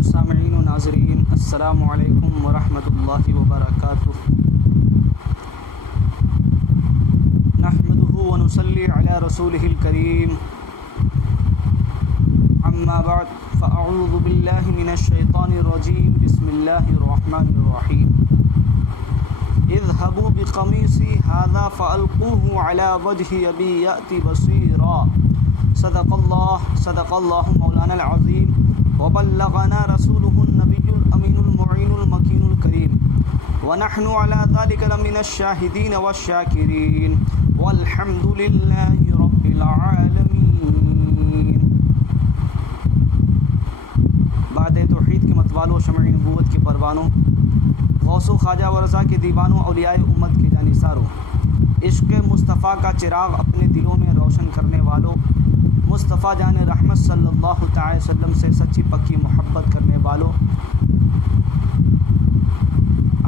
محترم سامعین و ناظرین، السلام علیکم ورحمۃ اللہ وبرکاتہ۔ نحمده ونصلی علی رسولہ الکریم، اما بعد فاعوذ باللہ من الشیطان الرجیم، بسم اللہ الرحمن الرحیم۔ اذهبوا بقمیصی ھذا فالقوه علی وجہ ابی یأتی بصیرا۔ صدق اللہ مولانا العظیم، وبلغنا رسوله النبی الامین المعین المکین الکریم، ونحن على ذلك لمن الشاہدین والشاکرین، والحمد للہ رب العالمین۔ بعد توحید کے متوالوں، شمع نبوت کے پروانوں، غوث و خواجہ ورثہ کے دیوانوں، اولیاء امت کے جانثاروں، عشق مصطفیٰ کا چراغ اپنے دلوں میں روشن کرنے والوں، مصطفیٰ جان رحمت صلی اللہ تعالی وسلم سے سچی پکی محبت کرنے والوں،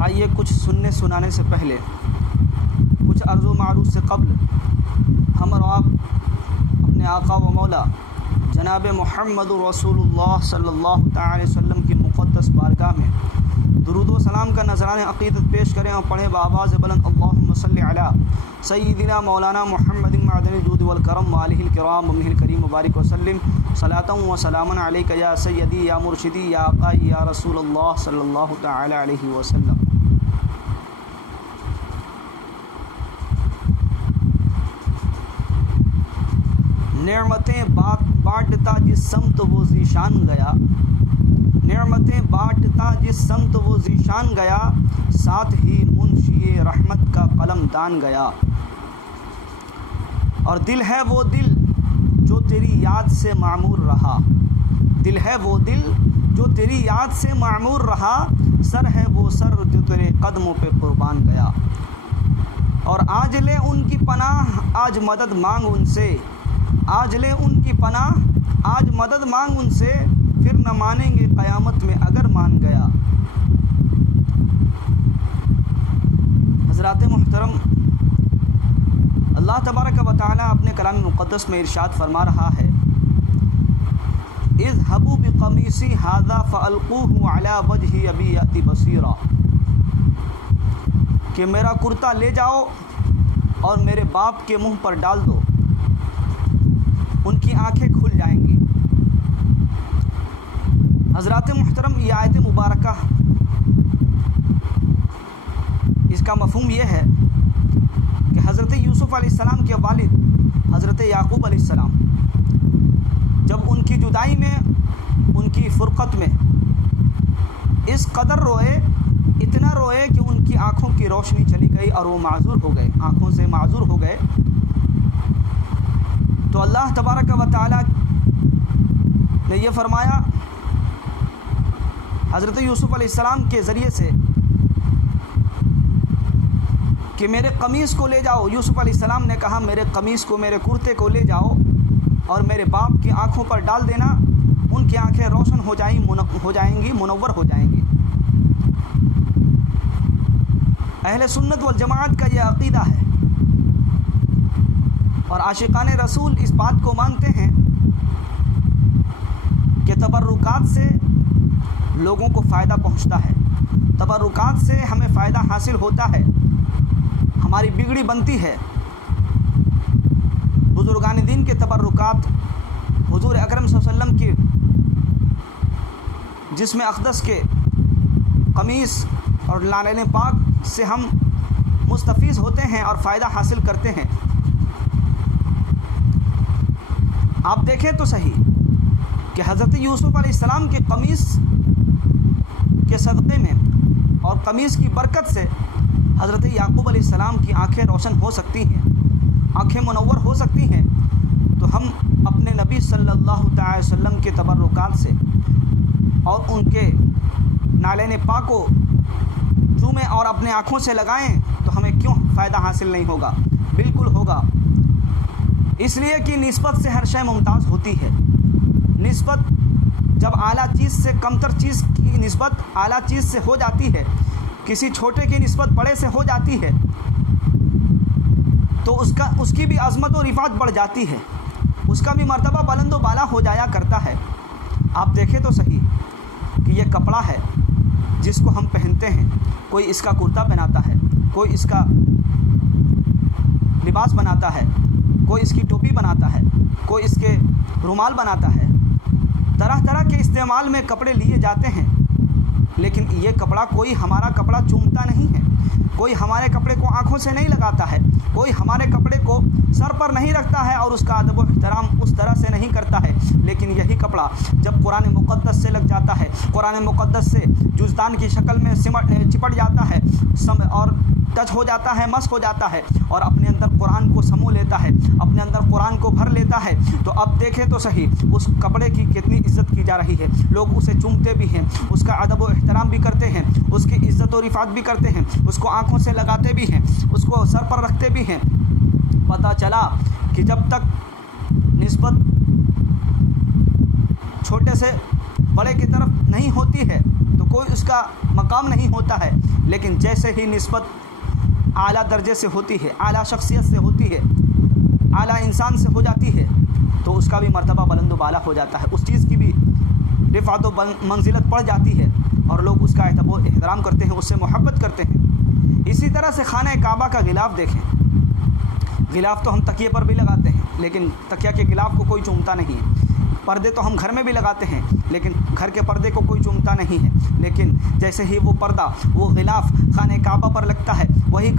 آئیے کچھ سننے سنانے سے پہلے، کچھ عرض و معروض سے قبل، ہم اور آپ اپنے آقا و مولا جناب محمد رسول اللہ صلی اللہ تعالی وسلم کی مقدس بارگاہ میں درود و سلام کا نذرانِ عقیدت پیش کریں اور پڑھیں بآواز بلند، اللہم صلی علی سیدنا مولانا محمد معدن الجود والکرم وآلہ الکرام وابنہ الکریم وبارک وسلم، صلاۃ و سلاما علیک یا سیدی یا مرشدی یا آقائی یا رسول اللہ صلی اللہ تعالی علیہ وسلم۔ نعمتیں بانٹتا جس سمت وہ ذیشان گیا، نعمتیں بانٹتا جس سمت وہ ذیشان گیا، ساتھ ہی منشی رحمت کا قلم دان گیا۔ اور دل ہے وہ دل جو تیری یاد سے معمور رہا، دل ہے وہ دل جو تیری یاد سے معمور رہا، سر ہے وہ سر جو تیرے قدموں پہ قربان گیا۔ اور آج لے ان کی پناہ، آج مدد مانگ ان سے، آج لے ان کی پناہ، آج مدد مانگ ان سے، پھر نہ مانیں گے قیامت میں اگر مان گیا۔ حضرات محترم، اللہ تبارک و تعالیٰ اپنے کلام مقدس میں ارشاد فرما رہا ہے، اذهبوا بقمیصی ھذا فالقوه علی وجہ ابی یأتی بصیرا، کہ میرا کرتا لے جاؤ اور میرے باپ کے منہ پر ڈال دو، ان کی آنکھیں کھل جائیں گی۔ حضرات محترم، یہ آیت مبارکہ، اس کا مفہوم یہ ہے کہ حضرت یوسف علیہ السلام کے والد حضرت یعقوب علیہ السلام جب ان کی جدائی میں، ان کی فرقت میں اس قدر روئے، اتنا روئے کہ ان کی آنکھوں کی روشنی چلی گئی اور وہ معذور ہو گئے، آنکھوں سے معذور ہو گئے۔ تو اللہ تبارک و تعالیٰ نے یہ فرمایا حضرت یوسف علیہ السلام کے ذریعے سے کہ میرے قمیص کو لے جاؤ۔ یوسف علیہ السلام نے کہا میرے قمیص کو، میرے کرتے کو لے جاؤ اور میرے باپ کی آنکھوں پر ڈال دینا، ان کی آنکھیں روشن ہو جائیں گی، منور ہو جائیں گی۔ اہل سنت والجماعت کا یہ عقیدہ ہے، اور عاشقان رسول اس بات کو مانتے ہیں کہ تبرکات سے لوگوں کو فائدہ پہنچتا ہے، تبرکات سے ہمیں فائدہ حاصل ہوتا ہے، ہماری بگڑی بنتی ہے۔ بزرگان دین کے تبرکات، حضور اکرم صلی اللہ علیہ وسلم کی جسم اقدس کے قمیص اور نالین پاک سے ہم مستفیض ہوتے ہیں اور فائدہ حاصل کرتے ہیں۔ آپ دیکھیں تو صحیح کہ حضرت یوسف علیہ السلام کے قمیص کے صدقے میں اور قمیص کی برکت سے حضرت یعقوب علیہ السلام کی آنکھیں روشن ہو سکتی ہیں، آنکھیں منور ہو سکتی ہیں۔ تو ہم اپنے نبی صلی اللہ تعالی وسلم کے تبرکات سے اور ان کے نالین پاک کو چومیں اور اپنے آنکھوں سے لگائیں تو ہمیں کیوں فائدہ حاصل نہیں ہوگا؟ بالکل ہوگا، اس لیے کہ نسبت سے ہر شے ممتاز ہوتی ہے۔ نسبت جب اعلیٰ چیز سے کمتر چیز کی نسبت اعلیٰ چیز سے ہو جاتی ہے، کسی چھوٹے کی نسبت بڑے سے ہو جاتی ہے، تو اس کی بھی عظمت و رفعت بڑھ جاتی ہے، اس کا بھی مرتبہ بلند و بالا ہو جایا کرتا ہے۔ آپ دیکھیں تو صحیح کہ یہ کپڑا ہے جس کو ہم پہنتے ہیں، کوئی اس کا کرتا بناتا ہے، کوئی اس کا لباس بناتا ہے، کوئی اس کی ٹوپی بناتا ہے، کوئی اس کے رومال بناتا ہے، طرح طرح کے استعمال میں کپڑے لیے جاتے ہیں، لیکن یہ کپڑا کوئی ہمارا کپڑا چومتا نہیں ہے، کوئی ہمارے کپڑے کو آنکھوں سے نہیں لگاتا ہے، کوئی ہمارے کپڑے کو سر پر نہیں رکھتا ہے اور اس کا ادب و احترام اس طرح سے نہیں کرتا ہے۔ لیکن یہی کپڑا جب قرآن مقدس سے لگ جاتا ہے، قرآن مقدس سے جزدان کی شکل میں چپٹ جاتا ہے اور ٹچ ہو جاتا ہے، مس ہو جاتا ہے اور اپنے اندر قرآن کو سمو لیتا ہے، اپنے اندر قرآن کو بھر لیتا ہے، تو اب دیکھیں تو صحیح اس کپڑے کی کتنی عزت کی جا رہی ہے۔ لوگ اسے چومتے بھی ہیں، اس کا ادب و احترام بھی کرتے ہیں، اس کی عزت و رفعت بھی کرتے ہیں، اس کو آنکھوں سے لگاتے بھی ہیں، اس کو سر پر رکھتے بھی ہیں۔ پتہ چلا کہ جب تک نسبت چھوٹے سے بڑے کی طرف نہیں ہوتی ہے تو کوئی اس کا مقام نہیں ہوتا ہے، لیکن جیسے ہی نسبت اعلیٰ درجے سے ہوتی ہے، اعلیٰ شخصیت سے ہوتی ہے، اعلیٰ انسان سے ہو جاتی ہے تو اس کا بھی مرتبہ بلند و بالا ہو جاتا ہے، اس چیز کی بھی رفعت و منزلت بڑھ جاتی ہے اور لوگ اس کا ادب و احترام کرتے ہیں، اس سے محبت کرتے ہیں۔ اسی طرح سے خانہ کعبہ کا غلاف دیکھیں، غلاف تو ہم تکیے پر بھی لگاتے ہیں، لیکن تکیہ کے غلاف کو کوئی چومتا نہیں ہے۔ پردے تو ہم گھر میں بھی لگاتے ہیں، لیکن گھر کے پردے کو کوئی چومتا نہیں ہے، لیکن جیسے ہی وہ پردہ، وہ غلاف خانہ کعبہ پر لگتا ہے، وہی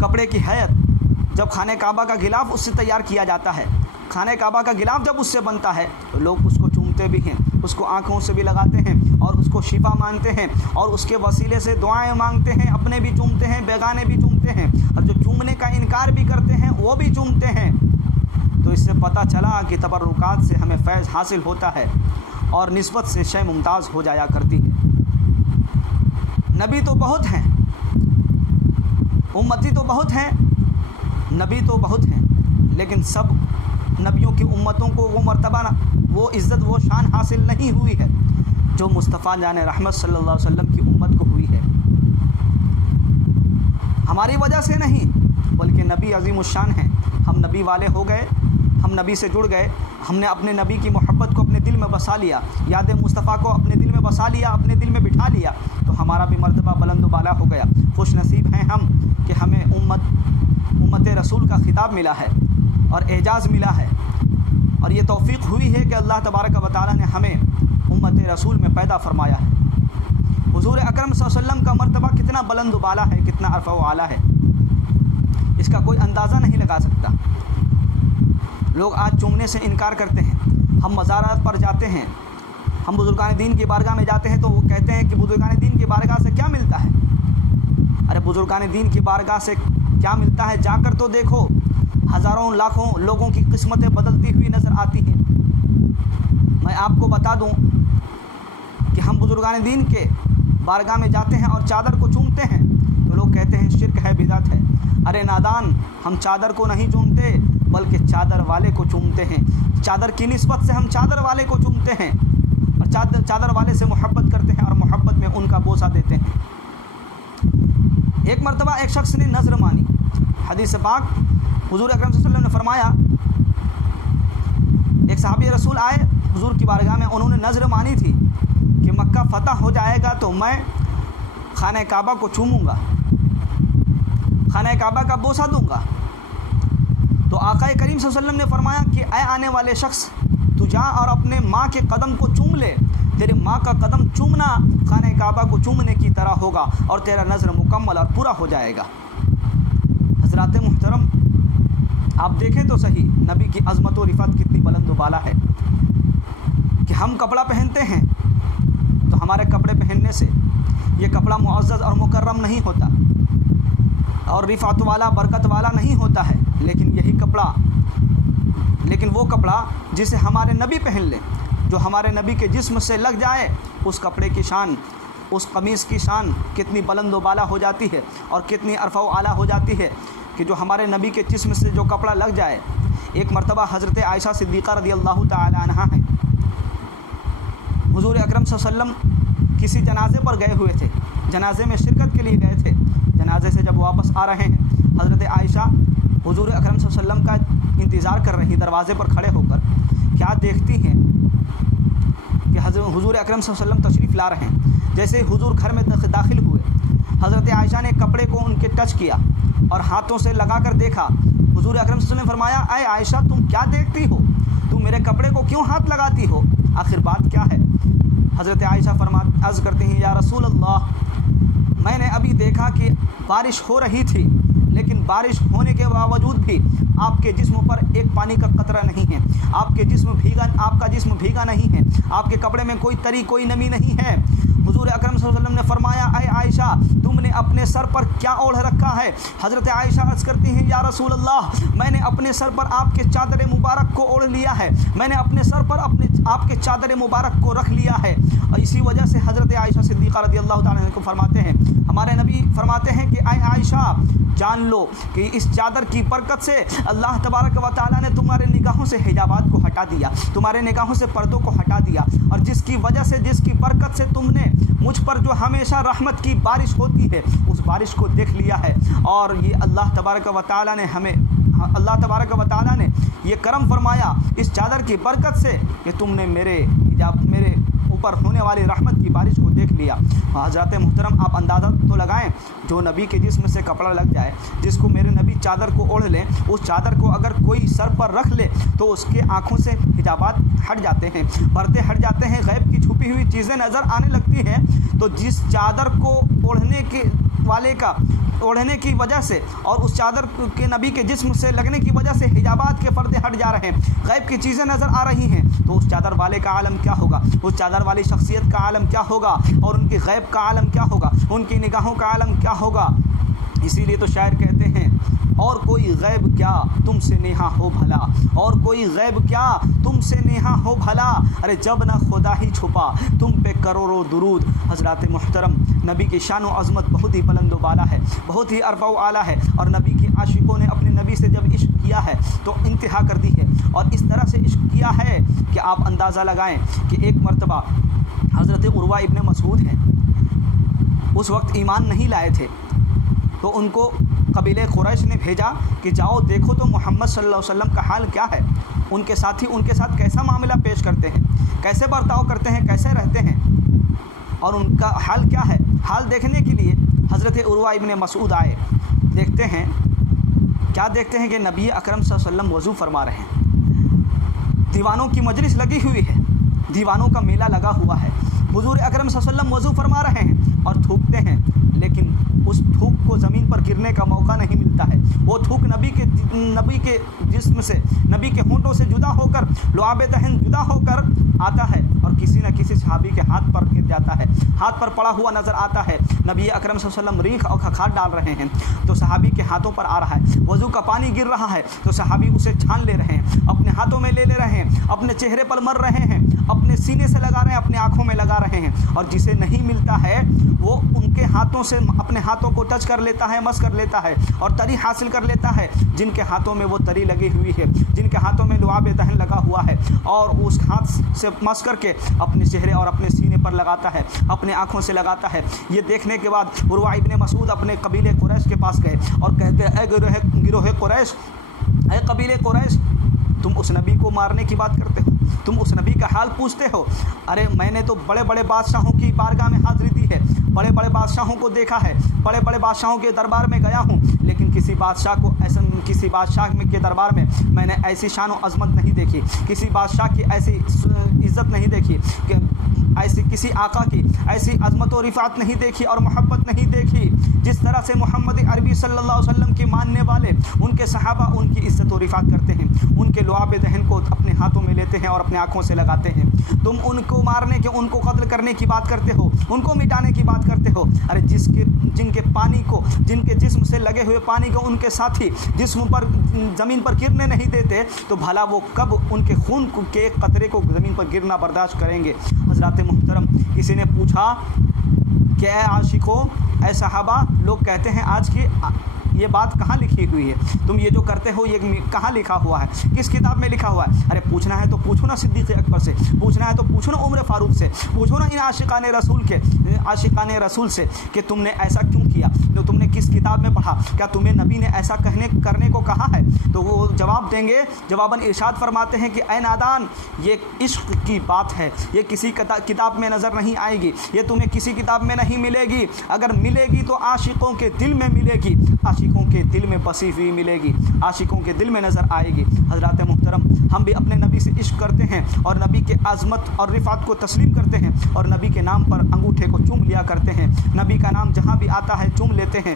کپڑے کی حیت جب خانہ کعبہ کا غلاف اس سے تیار کیا جاتا ہے، خانہ کعبہ کا غلاف جب اس سے بنتا ہے تو لوگ اس کو چومتے بھی ہیں، اس کو آنکھوں سے بھی لگاتے ہیں اور اس کو شفا مانتے ہیں اور اس کے وسیلے سے دعائیں مانگتے ہیں، اپنے بھی چومتے ہیں، بیگانے بھی چومتے ہیں، اور جو چومنے کا انکار بھی کرتے ہیں وہ بھی چومتے ہیں۔ تو اس سے پتہ چلا کہ تبرکات سے ہمیں فیض حاصل ہوتا ہے اور نسبت سے شے ممتاز ہو جایا کرتی ہے۔ نبی تو بہت ہیں، امتی تو بہت ہیں، نبی تو بہت ہیں، لیکن سب نبیوں کی امتوں کو وہ مرتبہ، وہ عزت، وہ شان حاصل نہیں ہوئی ہے جو مصطفیٰ جان رحمت صلی اللہ علیہ وسلم کی امت کو ہوئی ہے۔ ہماری وجہ سے نہیں، بلکہ نبی عظیم الشان ہیں، ہم نبی والے ہو گئے، ہم نبی سے جڑ گئے، ہم نے اپنے نبی کی محبت کو اپنے دل میں بسا لیا، یاد مصطفیٰ کو اپنے دل میں بسا لیا، اپنے دل میں بٹھا لیا، تو ہمارا بھی مرتبہ بلند و بالا ہو گیا۔ خوش نصیب ہیں ہم کہ ہمیں امت رسول کا خطاب ملا ہے اور اعزاز ملا ہے، اور یہ توفیق ہوئی ہے کہ اللہ تبارک و تعالیٰ نے ہمیں امت رسول میں پیدا فرمایا ہے۔ حضور اکرم صلی اللہ علیہ وسلم کا مرتبہ کتنا بلند و بالا ہے، کتنا عرفہ و اعلیٰ ہے، اس کا کوئی اندازہ نہیں لگا سکتا۔ لوگ آج چومنے سے انکار کرتے ہیں، ہم مزارات پر جاتے ہیں، ہم بزرگان دین کی بارگاہ میں جاتے ہیں تو وہ کہتے ہیں کہ بزرگان دین کی بارگاہ سے کیا ملتا ہے؟ ارے بزرگان دین کی بارگاہ سے کیا ملتا ہے؟ جا کر تو دیکھو، ہزاروں لاکھوں لوگوں کی قسمتیں بدلتی ہوئی نظر آتی ہیں۔ میں آپ کو بتا دوں کہ ہم بزرگان دین کے بارگاہ میں جاتے ہیں اور چادر کو چومتے ہیں تو لوگ کہتے ہیں شرک ہے، بدعت ہے۔ ارے نادان، ہم چادر کو نہیں چومتے بلکہ چادر والے کو چومتے ہیں، چادر کی نسبت سے ہم چادر والے کو چومتے ہیں اور چادر والے سے محبت کرتے ہیں اور محبت میں ان کا بوسہ دیتے ہیں۔ ایک مرتبہ ایک شخص نے نذر مانی، حدیث پاک حضور اکرم صلی اللہ علیہ وسلم نے فرمایا، ایک صحابی رسول آئے حضور کی بارگاہ میں، انہوں نے نذر مانی تھی کہ مکہ فتح ہو جائے گا تو میں خانہ کعبہ کو چوموں گا، خانہ کعبہ کا بوسہ دوں گا۔ تو آقا کریم صلی اللہ علیہ وسلم نے فرمایا کہ اے آنے والے شخص، تو جا اور اپنے ماں کے قدم کو چوم لے، تیرے ماں کا قدم چومنا خانہ کعبہ کو چومنے کی طرح ہوگا اور تیرا نذر مکمل اور پورا ہو جائے گا۔ حضرات محترم، آپ دیکھیں تو صحیح نبی کی عظمت و رفعت کتنی بلند و بالا ہے کہ ہم کپڑا پہنتے ہیں تو ہمارے کپڑے پہننے سے یہ کپڑا معزز اور مکرم نہیں ہوتا اور رفعت والا، برکت والا نہیں ہوتا ہے، لیکن وہ کپڑا جسے ہمارے نبی پہن لیں، جو ہمارے نبی کے جسم سے لگ جائے، اس کپڑے کی شان، اس قمیص کی شان کتنی بلند و بالا ہو جاتی ہے اور کتنی عرفہ و اعلیٰ ہو جاتی ہے کہ جو ہمارے نبی کے جسم سے جو کپڑا لگ جائے۔ ایک مرتبہ حضرت عائشہ صدیقہ رضی اللہ تعالی عنہا ہیں، حضور اکرم صلی اللہ علیہ وسلم کسی جنازے پر گئے ہوئے تھے، جنازے میں شرکت کے لیے گئے تھے، جنازے سے جب واپس آ رہے ہیں، حضرت عائشہ حضور اکرم صلی اللہ علیہ وسلم کا انتظار کر رہی، دروازے پر کھڑے ہو کر کیا دیکھتی ہیں کہ حضور اکرم صلی اللہ علیہ وسلم تشریف لا رہے ہیں، جیسے حضور گھر میں داخل ہوئے، حضرت عائشہ نے کپڑے کو ان کے ٹچ کیا اور ہاتھوں سے لگا کر دیکھا۔ حضور اکرم صلی اللہ علیہ وسلم نے فرمایا، اے عائشہ تم کیا دیکھتی ہو؟ تم میرے کپڑے کو کیوں ہاتھ لگاتی ہو؟ آخر بات کیا ہے؟ حضرت عائشہ عرض کرتے ہیں، یا رسول اللہ، میں نے ابھی دیکھا کہ بارش ہو رہی تھی، لیکن بارش ہونے کے باوجود بھی آپ کے جسم پر ایک پانی کا قطرہ نہیں ہے، آپ کا جسم بھیگا نہیں ہے، آپ کے کپڑے میں کوئی تری کوئی نمی نہیں ہے۔ حضور اکرم صلی اللہ علیہ وسلم نے فرمایا، اے عائشہ تم نے اپنے سر پر کیا اوڑھ رکھا ہے؟ حضرت عائشہ عرض کرتی ہیں، یا رسول اللہ، میں نے اپنے سر پر آپ کے چادر مبارک کو اوڑھ لیا ہے، میں نے اپنے سر پر آپ کے چادر مبارک کو رکھ لیا ہے۔ اور اسی وجہ سے حضرت عائشہ صدیقہ رضی اللہ تعالیٰ عنہ کو فرماتے ہیں، ہمارے نبی فرماتے ہیں کہ اے عائشہ جان لو کہ اس چادر کی برکت سے اللہ تبارک و تعالیٰ نے تمہارے نگاہوں سے حجابات کو ہٹا دیا، تمہارے نگاہوں سے پردوں کو ہٹا دیا، اور جس کی وجہ سے، جس کی برکت سے تم نے مجھ پر جو ہمیشہ رحمت کی بارش ہوتی ہے اس بارش کو دیکھ لیا ہے۔ اور یہ اللہ تبارک و تعالیٰ نے یہ کرم فرمایا اس چادر کی برکت سے کہ تم نے میرے اوپر ہونے والی رحمت کی بارش کو دیکھ لیا۔ حضرات محترم، آپ اندازہ تو لگائیں، جو نبی کے جسم سے کپڑا لگ جائے، جس کو میرے نبی چادر کو اوڑھ لیں، اس چادر کو اگر کوئی سر پر رکھ لے تو اس کے آنکھوں سے حجابات ہٹ جاتے ہیں، پردے ہٹ جاتے ہیں، غیب کی چھپی ہوئی چیزیں نظر آنے لگتی ہیں۔ تو جس چادر کو اوڑھنے کی وجہ سے اور اس چادر کے نبی کے جسم سے لگنے کی وجہ سے حجابات کے پردے ہٹ جا رہے ہیں، غیب کی چیزیں نظر آ رہی ہیں، تو اس چادر والے کا عالم کیا ہوگا، اس چادر والی شخصیت کا عالم کیا ہوگا، اور ان کی غیب کا عالم کیا ہوگا، ان کی نگاہوں کا عالم کیا ہوگا۔ اسی لیے تو شاعر کہتے ہیں، اور کوئی غیب کیا تم سے نیہا ہو بھلا، اور کوئی غیب کیا تم سے نیہا ہو بھلا، ارے جب نہ خدا ہی چھپا تم پہ کروڑوں درود۔ حضرات محترم، نبی کی شان و عظمت بہت ہی بلند و بالا ہے، بہت ہی عرفہ و اعلیٰ ہے، اور نبی کے عاشقوں نے اپنے نبی سے جب عشق کیا ہے تو انتہا کر دی ہے، اور اس طرح سے عشق کیا ہے کہ آپ اندازہ لگائیں کہ ایک مرتبہ حضرت عروہ ابن مسعود ہیں، اس وقت ایمان نہیں لائے تھے، تو ان کو قبیلہ قریش نے بھیجا کہ جاؤ دیکھو تو محمد صلی اللہ علیہ وسلم کا حال کیا ہے، ان کے ساتھی ان کے ساتھ کیسا معاملہ پیش کرتے ہیں، کیسے برتاؤ کرتے ہیں، کیسے رہتے ہیں، اور ان کا حال کیا ہے۔ حال دیکھنے کے لیے حضرت عروہ ابن مسعود آئے، دیکھتے ہیں کیا دیکھتے ہیں کہ نبی اکرم صلی اللہ علیہ وسلم وضو فرما رہے ہیں، دیوانوں کی مجلس لگی ہوئی ہے، دیوانوں کا میلہ لگا ہوا ہے، حضور اکرم صلی اللہ علیہ وسلم وضو فرما رہے ہیں اور تھوکتے ہیں، لیکن اس تھوک کو زمین پر گرنے کا موقع نہیں ملتا ہے، وہ تھوک نبی کے جسم سے، نبی کے ہونٹوں سے جدا ہو کر، لعاب دہن جدا ہو کر آتا ہے اور کسی نہ کسی صحابی کے ہاتھ پر گر جاتا ہے، ہاتھ پر پڑا ہوا نظر آتا ہے۔ نبی اکرم صلی اللہ علیہ وسلم ریخ اور کھکھار ڈال رہے ہیں تو صحابی کے ہاتھوں پر آ رہا ہے، وضو کا پانی گر رہا ہے تو صحابی اسے چھان لے رہے ہیں، اپنے ہاتھوں میں لے رہے ہیں، اپنے چہرے پر مر رہے ہیں، اپنے سینے سے لگا رہے ہیں، اپنے آنکھوں میں لگا رہے ہیں، اور جسے نہیں ملتا ہے وہ ان کے ہاتھوں سے اپنے ہاتھوں کو ٹچ کر لیتا ہے، مس کر لیتا ہے اور تری حاصل کر لیتا ہے۔ جن کے ہاتھوں میں وہ تری لگی ہوئی ہے، جن کے ہاتھوں میں لعاب دہن لگا ہوا ہے، اور اس ہاتھ سے مس کر کے اپنے چہرے اور اپنے سینے پر لگاتا ہے، اپنے آنکھوں سے لگاتا ہے۔ یہ دیکھنے کے بعد عروہ ابن مسعود اپنے قبیلے قریش کے پاس گئے اور کہتے ہیں، اے گروہ قریش، اے قبیلے قریش، تم اس نبی کو مارنے کی بات کرتے ہو، تم اس نبی کا حال پوچھتے ہو؟ ارے میں نے تو بڑے بڑے بادشاہوں کی بارگاہ میں حاضری دی ہے، بڑے بڑے بادشاہوں کو دیکھا ہے، بڑے بڑے بادشاہوں کے دربار میں گیا ہوں، لیکن کسی بادشاہ کے دربار میں نے ایسی شان و عظمت نہیں دیکھی، کسی بادشاہ کی ایسی عزت نہیں دیکھی، کہ ایسی کسی آقا کی ایسی عظمت و رفعت نہیں دیکھی اور محبت نہیں دیکھی، جس طرح سے محمد عربی صلی اللہ علیہ وسلم کے ماننے والے، ان کے صحابہ ان کی عزت و رفعت کرتے ہیں، ان کے لعاب دہن کو اپنے ہاتھوں میں لیتے ہیں اور اپنے آنکھوں سے لگاتے ہیں۔ تم ان کو مارنے کے، ان کو قتل کرنے کی بات کرتے ہو، ان کو مٹانے کی بات کرتے ہو۔ ارے جن کے پانی کو، جن کے جسم سے لگے ہوئے پانی کو ان کے ساتھی جسم پر، زمین پر گرنے نہیں دیتے، تو بھلا وہ کب ان کے خون کے ایک قطرے کو زمین پر گرنا برداشت کریں گے؟ حضرات محترم، کسی نے پوچھا کہ اے عاشقوں، اے صحابہ، لوگ کہتے ہیں آج کی یہ بات کہاں لکھی ہوئی ہے؟ تم یہ جو کرتے ہو یہ کہاں لکھا ہوا ہے؟ کس کتاب میں لکھا ہوا ہے؟ ارے پوچھنا ہے تو پوچھو نا صدیق اکبر سے، پوچھنا ہے تو پوچھو نا عمر فاروق سے، پوچھو نا ان عاشقان رسول سے کہ تم نے ایسا کیوں کیا، تو تم نے کس کتاب میں پڑھا، کیا تمہیں نبی نے ایسا کرنے کو کہا ہے؟ تو وہ جواب دیں گے، جواباً ارشاد فرماتے ہیں کہ اے نادان، یہ عشق کی بات ہے، یہ کسی کتاب میں نظر نہیں آئے گی، یہ تمہیں کسی کتاب میں نہیں ملے گی، اگر ملے گی تو عاشقوں کے دل میں ملے گی، عاشقوں کے دل میں بسی ہوئی ملے گی، عاشقوں کے دل میں نظر آئے گی۔ حضرات محترم، ہم بھی اپنے نبی سے عشق کرتے ہیں اور نبی کے عظمت اور رفعت کو تسلیم کرتے ہیں اور نبی کے نام پر انگوٹھے کو چوم لیا کرتے ہیں، نبی کا نام جہاں بھی آتا ہے چوم لیتے ہیں،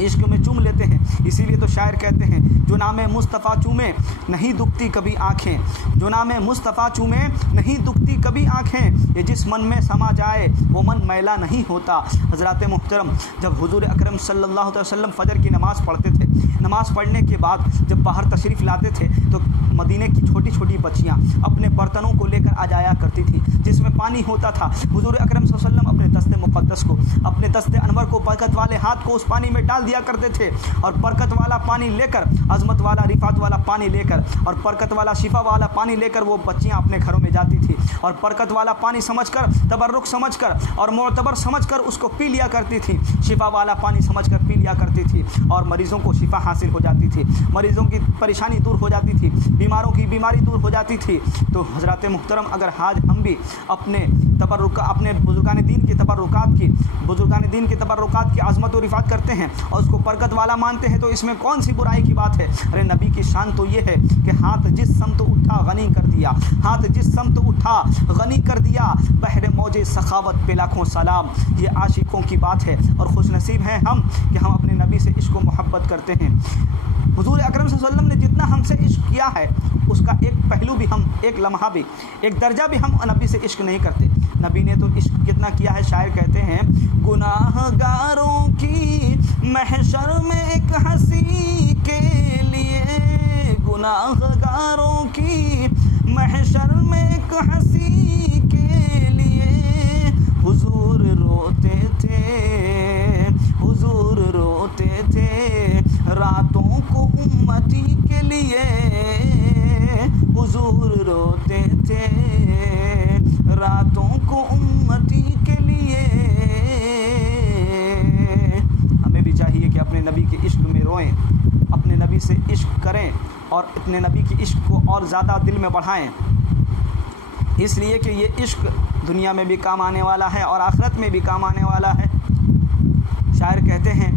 عشق میں چوم لیتے ہیں۔ اسی لیے تو شاعر کہتے ہیں، جو نام مصطفیٰ چومے نہیں دکھتی کبھی آنکھیں، جو نام مصطفیٰ چومے نہیں دکھتی کبھی آنکھیں، یہ جس من میں سما جائے وہ من میلا نہیں ہوتا۔ حضرات محترم، جب حضور اکرم صلی اللہ علیہ وسلم فجر کی نماز پڑھتے تھے، نماز پڑھنے کے بعد جب باہر تشریف لاتے تھے تو مدینے کی چھوٹی چھوٹی بچیاں اپنے برتنوں کو لے کر آ جایا کرتی تھیں جس میں پانی ہوتا تھا۔ حضور اکرم صلی اللہ علیہ وسلم اپنے دست مقدس کو، اپنے دست انور کو، برکت والے ہاتھ کو اس پانی میں ڈال دیا کرتے تھے اور برکت والا پانی لے کر، عظمت والا رفعت والا پانی لے کر اور برکت والا شفا والا پانی لے کر وہ بچیاں اپنے گھروں میں جاتی تھی اور برکت والا پانی سمجھ کر، تبرک سمجھ کر اور معتبر سمجھ کر اس کو پی لیا کرتی تھی، شفا والا پانی سمجھ کر پی لیا کرتی تھی اور مریضوں کو شفا حاصل ہو جاتی تھی، مریضوں کی پریشانی دور ہو جاتی تھی، بیماروں کی بیماری دور ہو جاتی تھی۔ تو حضرات محترم، اگر آج ہم بھی اپنے بزرگان دین کی تبرکات کی عظمت و رفعت کرتے ہیں اور اس کو برکت والا مانتے ہیں تو اس میں کون سی برائی کی بات ہے؟ ارے نبی کی شان تو یہ ہے کہ ہاتھ جس سمت اٹھا غنی کر دیا، ہاتھ جس سمت اٹھا غنی کر دیا، بحر موج سخاوت پہ لاکھوں سلام۔ یہ عاشقوں کی بات ہے اور خوش نصیب ہیں ہم کہ ہم اپنے نبی سے عشق و محبت کرتے ہیں۔ حضور اکرم صلی اللہ علیہ وسلم نے جتنا ہم سے عشق کیا ہے اس کا ایک پہلو بھی، ہم ایک لمحہ بھی، ایک درجہ بھی ہم نبی سے عشق نہیں کرتے۔ نبی نے تو عشق کتنا کیا ہے، شاعر کہتے ہیں، گناہ گاروں کی محشر میں ایک ہنسی کے لیے، گناہ گاروں کی محشر میں ایک ہنسی کے لیے حضور روتے تھے، حضور روتے تھے راتوں کو امتی کے لیے، حضور روتے تھے راتوں کو امتی کے لیے۔ ہمیں بھی چاہیے کہ اپنے نبی کے عشق میں روئیں، اپنے نبی سے عشق کریں اور اپنے نبی کی عشق کو اور زیادہ دل میں بڑھائیں، اس لیے کہ یہ عشق دنیا میں بھی کام آنے والا ہے اور آخرت میں بھی کام آنے والا ہے۔ شاعر کہتے ہیں،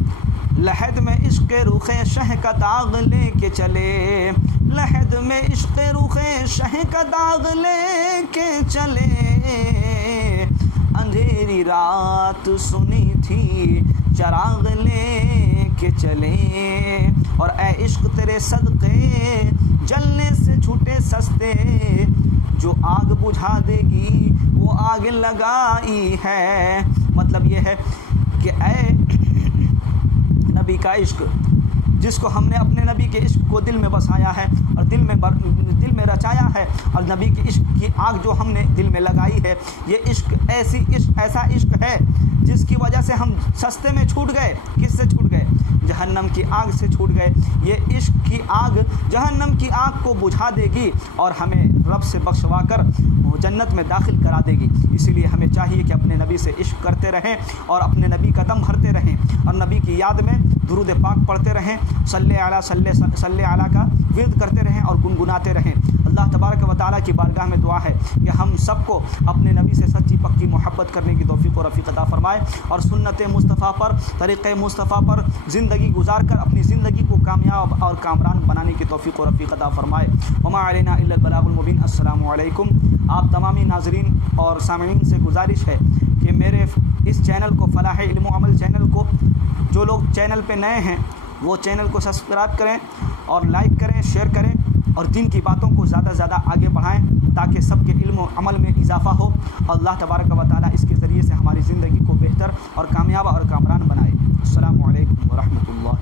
لحد میں عشق رخ شہ کا داغ لے کے چلے، لحد میں عشق رخ شہ کا داغ لے کے چلے، اندھیری رات سنی تھی چراغ لے کے چلے، اور اے عشق تیرے صدقے جلنے سے چھوٹے سستے، جو آگ بجھا دے گی وہ آگ لگائی ہے۔ مطلب یہ ہے کہ اے نبی کا عشق، جس کو ہم نے اپنے نبی کے عشق کو دل میں بسایا ہے اور دل میں رچایا ہے، اور نبی کے عشق کی آگ جو ہم نے دل میں لگائی ہے، یہ عشق ایسا عشق ہے جس کی وجہ سے ہم سستے میں چھوٹ گئے۔ کس سے چھوٹ گئے؟ جہنم کی آگ سے چھوٹ گئے۔ یہ عشق کی آگ جہنم کی آگ کو بجھا دے گی اور ہمیں رب سے بخشوا کر وہ جنت میں داخل کرا دے گی۔ اسی لیے ہمیں چاہیے کہ اپنے نبی سے عشق کرتے رہیں اور اپنے نبی کا دم بھرتے رہیں اور نبی کی یاد میں درود پاک پڑھتے رہیں، صلی علی کا ورد کرتے رہیں اور گنگناتے رہیں۔ اللہ تبارک و تعالیٰ کی بارگاہ میں دعا ہے کہ ہم سب کو اپنے نبی سے سچی پکی محبت کرنے کی توفیق و رفیق عطا فرمائے اور سنت مصطفیٰ پر، طریقہ مصطفیٰ پر زندگی گزار کر اپنی زندگی کو کامیاب اور کامران بنانے کی توفیق و رفیق عطا فرمائے۔ وما علینا الا البلاغ المبین۔ السلام علیکم۔ آپ تمامی ناظرین اور سامعین سے گزارش ہے کہ میرے اس چینل کو، فلاح علم و عمل چینل کو، جو لوگ چینل پہ نئے ہیں وہ چینل کو سبسکرائب کریں اور لائک کریں، شیئر کریں اور دین کی باتوں کو زیادہ سے زیادہ آگے بڑھائیں تاکہ سب کے علم و عمل میں اضافہ ہو۔ اللہ تبارک و تعالیٰ اس کے ذریعے سے ہماری زندگی کو بہتر اور کامیاب اور کامران بنائے۔ السلام علیکم ورحمۃ اللہ۔